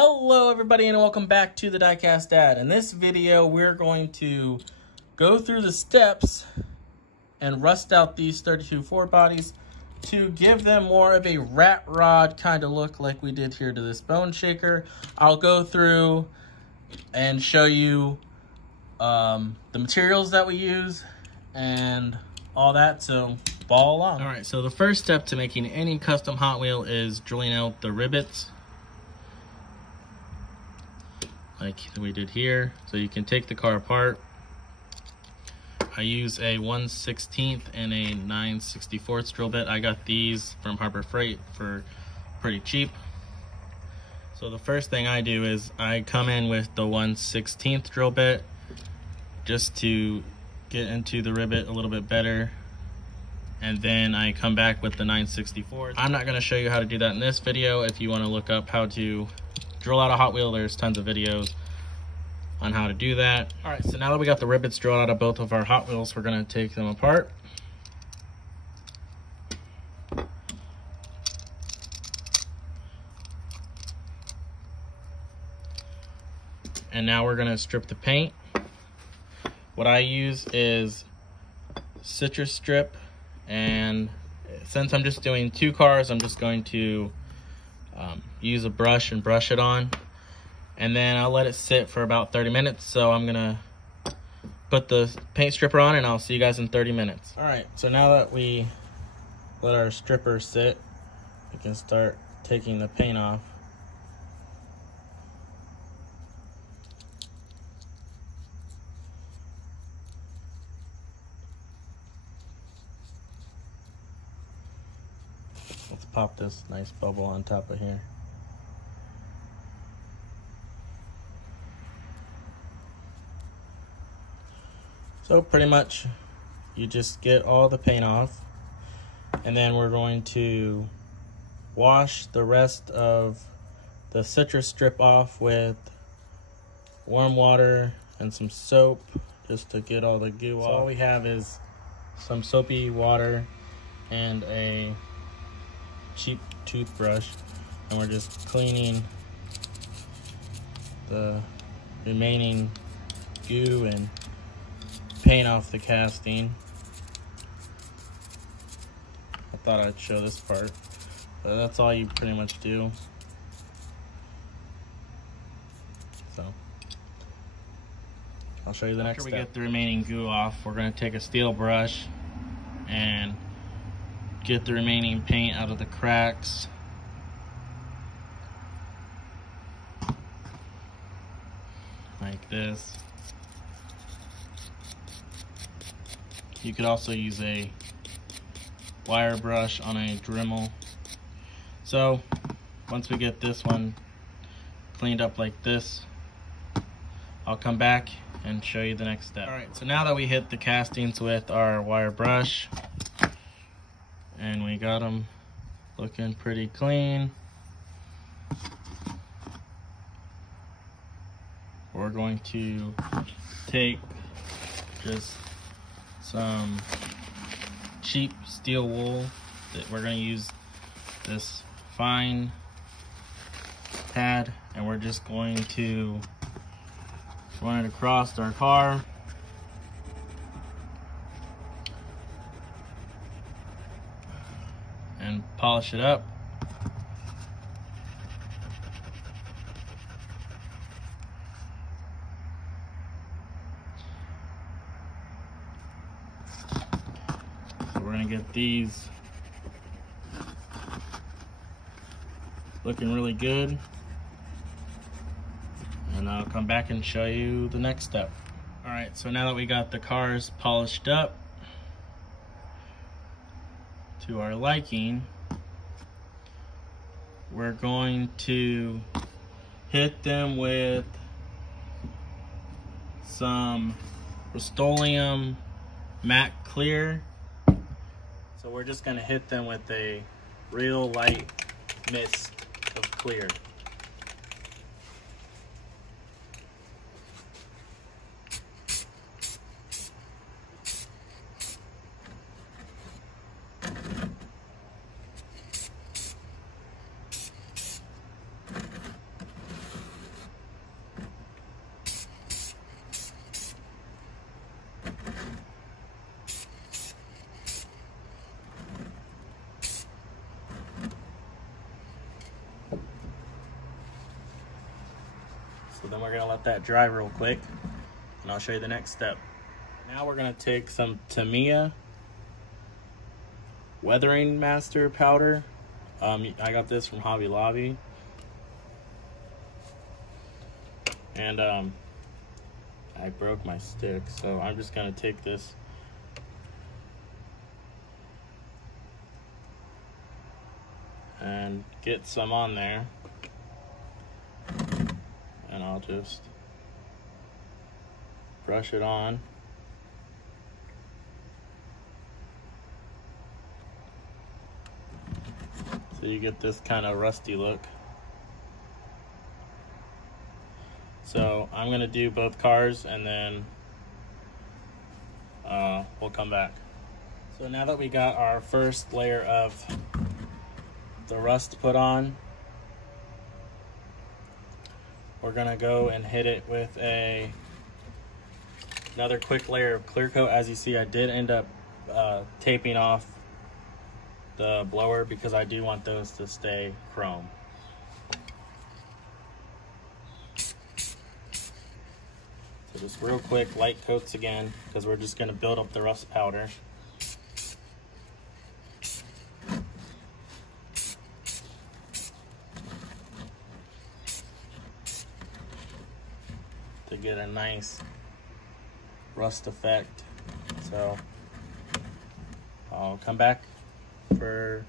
Hello everybody and welcome back to the Diecast Dad. In this video we're going to go through the steps and rust out these 32 Ford bodies to give them more of a rat rod kind of look like we did here to this bone shaker. I'll go through and show you the materials that we use and all that, so follow along. Alright, so the first step to making any custom Hot Wheel is drilling out the rivets like we did here, so you can take the car apart. I use a 1/16 and a 9/64 drill bit. I got these from Harbor Freight for pretty cheap. So the first thing I do is I come in with the 1/16 drill bit just to get into the rivet a little bit better, and then I come back with the 9/64. I'm not going to show you how to do that in this video. If you want to look up how to drill out a Hot Wheel, there's tons of videos on how to do that. All right, so now that we got the rivets drilled out of both of our Hot Wheels, we're going to take them apart. And now we're going to strip the paint. What I use is citrus strip, and since I'm just doing two cars, I'm just going to use a brush and brush it on, and then I'll let it sit for about 30 minutes. So I'm gonna put the paint stripper on and I'll see you guys in 30 minutes. All right, so now that we let our stripper sit, we can start taking the paint off. Let's pop this nice bubble on top of here. So pretty much you just get all the paint off, and then we're going to wash the rest of the citrus strip off with warm water and some soap just to get all the goo off. So all we have is some soapy water and a cheap toothbrush, and we're just cleaning the remaining goo and paint off the casting. I thought I'd show this part, but that's all you pretty much do. So I'll show you the next step. After we get the remaining goo off, we're going to take a steel brush and get the remaining paint out of the cracks. Like this. You could also use a wire brush on a Dremel. So once we get this one cleaned up like this, I'll come back and show you the next step. Alright, so now that we hit the castings with our wire brush and we got them looking pretty clean, we're going to take just some cheap steel wool that we're going to use this fine pad, and we're just going to run it across our car. And polish it up. We're going to get these looking really good, and I'll come back and show you the next step. Alright, so now that we got the cars polished up to our liking, we're going to hit them with some Rust-Oleum matte clear. So we're just going to hit them with a real light mist of clear. So then we're gonna let that dry real quick, and I'll show you the next step. Now we're gonna take some Tamiya Weathering Master powder. I got this from Hobby Lobby. And I broke my stick, so I'm just gonna take this and get some on there, and I'll just brush it on. So you get this kind of rusty look. So I'm gonna do both cars, and then we'll come back. So now that we got our first layer of the rust put on, we're gonna go and hit it with another quick layer of clear coat. As you see, I did end up taping off the blower because I do want those to stay chrome. So just real quick, light coats again, because we're just gonna build up the rust powder. To get a nice rust effect. So I'll come back for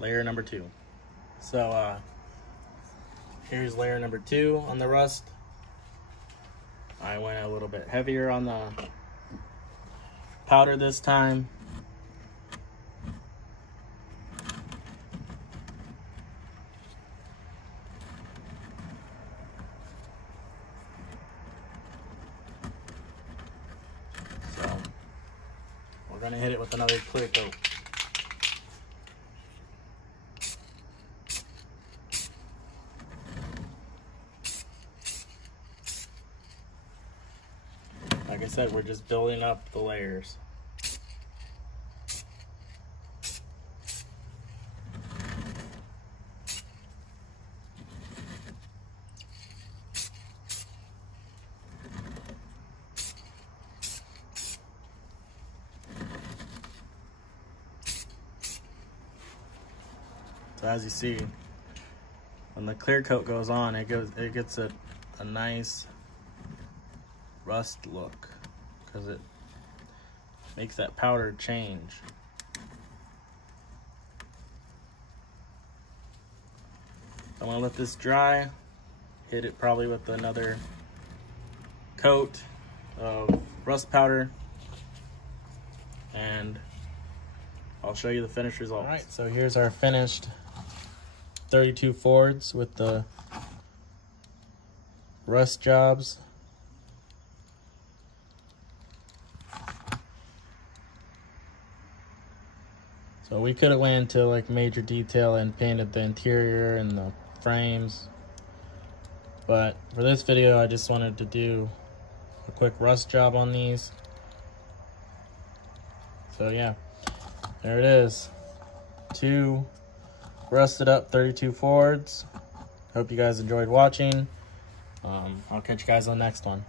layer number 2. So here's layer number 2 on the rust. I went a little bit heavier on the powder this time. So we're gonna hit it with another clear coat. Like I said, we're just building up the layers. So as you see, when the clear coat goes on, it gets a nice rust look, because it makes that powder change. I'm gonna let this dry, hit it probably with another coat of rust powder, and I'll show you the finished results. All right, so here's our finished 32 Fords with the rust jobs. So we could have went into like major detail and painted the interior and the frames, but for this video I just wanted to do a quick rust job on these. So yeah, there it is. 2 rusted up 32 Fords. Hope you guys enjoyed watching. I'll catch you guys on the next one.